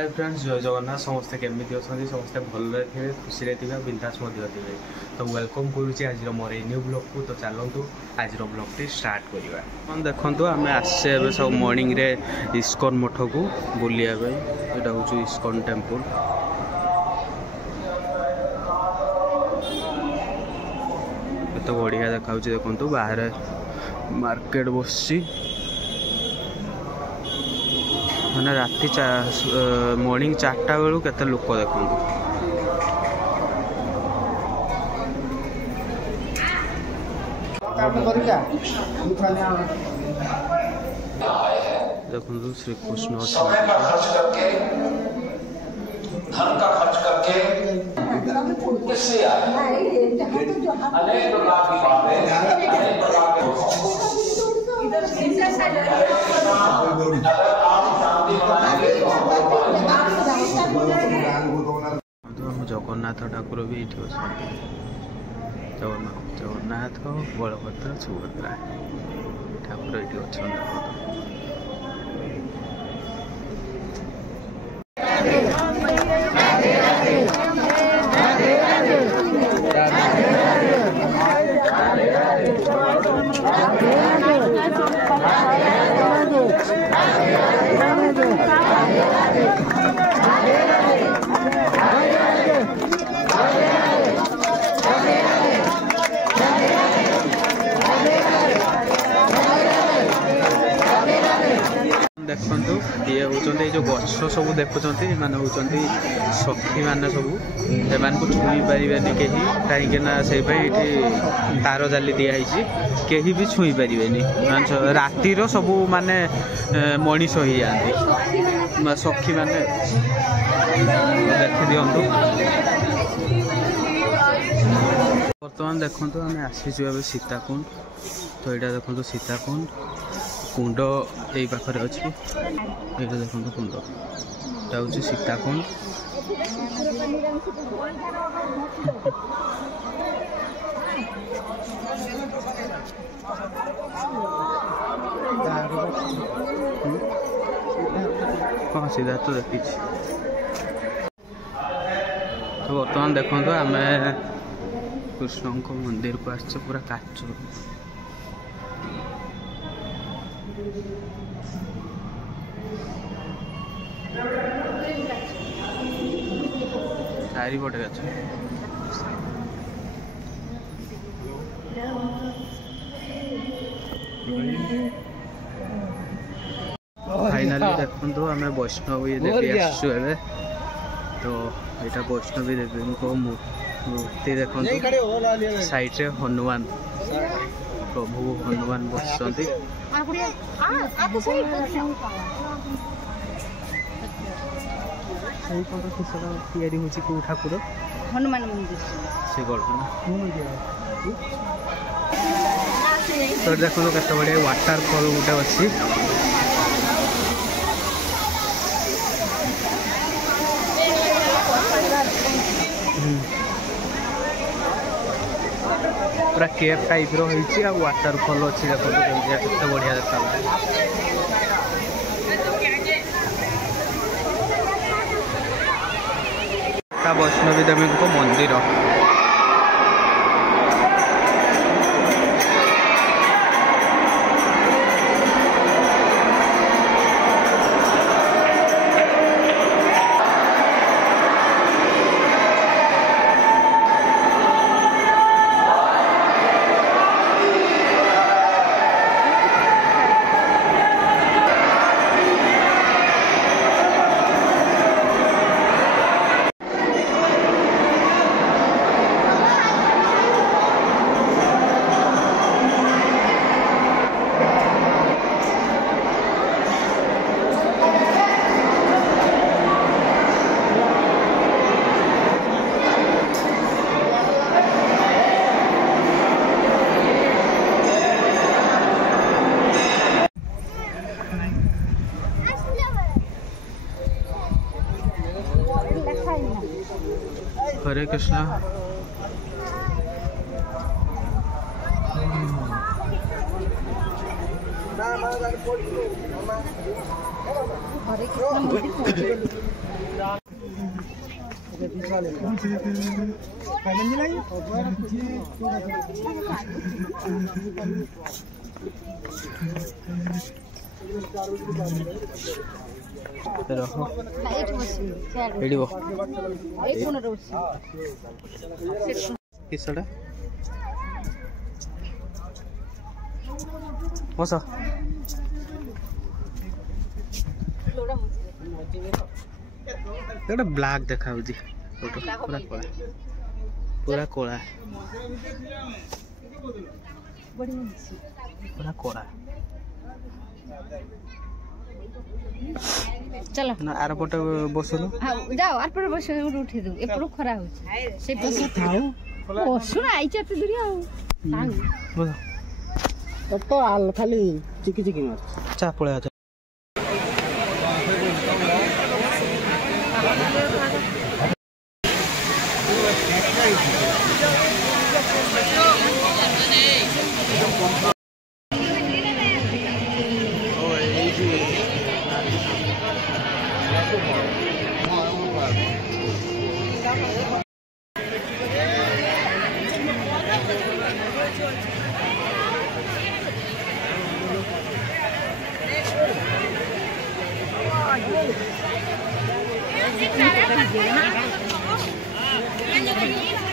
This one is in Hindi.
हाय फ्रेंड्स, जय जगन्नाथ। समस्ते केमी अच्छा समस्ते भल थे, खुशी थे, बिंदास थे। तो वेलकम करुच्ची आज मोर न्यू ब्लॉग को। तो चलतु आज ब्लॉग टी स्टार्ट करवा। देखो आम आसे सब मॉर्निंग रे इस्कॉन मठ को बुलिया। यहाँ हूँ इस्कॉन टेम्पल। तो बढ़िया देखा देखु बाहर मार्केट बस मैंने राति मॉर्निंग 4टा बेलू केते लोक देखो। देखो श्रीकृष्ण धन का खर्च करके इससे अनेक प्रकार की बातें, अनेक प्रकार के अगर आप शांति बनाएंगे तो हम जगन्नाथ ठाकुर भी ये जगन्नाथ बलभद्र सुभद्रा ठाकुर ये अच्छा। देखु ये हूँ जो गछ सब देखुं मैंने हूँ सखी मैंने सब एम को छुई पारे कहीं कहीं तार जाली दिखाई कहीं भी छुई पारे रातिर सब माने मनीष हो जाती सखी मैंने देखी दिंतु। बर्तमान देखो आम आसीचु सीताकुंड। तो यहाँ देखो सीताकुंड कुंड यही पाखे अच्छी। ये देखो कुंड यहाँ हूँ सीताकुंड। हाँ सीधा तो देखी। तो बर्तमान देखो आम कृष्ण मंदिर को आस पूरा काच चारिपटे गाछ। फाइनाली देखो आम वैष्णवी देवी आसु। तो यहाँ वैष्णवी देवी को मूर्ति देखो साइड रे हनुमान प्रभु हनुमान बसती। कौ ठाकुर हनुमान मंदिर से कल्पना। तो देखो कत बढ़िया वाटरफॉल गोटे अच्छी। पूरा केव टाइप रही वाटरफॉल अच्छी। देखो केते बढ़िया देखा। वैष्णवी देवी को मंदिर हरे कृष्णा। हरे कृष्ण मूर्ति रहो एट बसी एडी वो एक कोन बसी किसड़ा बस एटा ब्लैक देखा होजी फोटो पूरा कोला पूरा कोला चलो ना आर पटे बसुनु हां जाओ आर पर बस उठे दो एपरो खरा हो से बस थाओ ओ सुन आइछ त दुरिया हो बस तो आल खाली चिकी चिकी मार चा पळे आ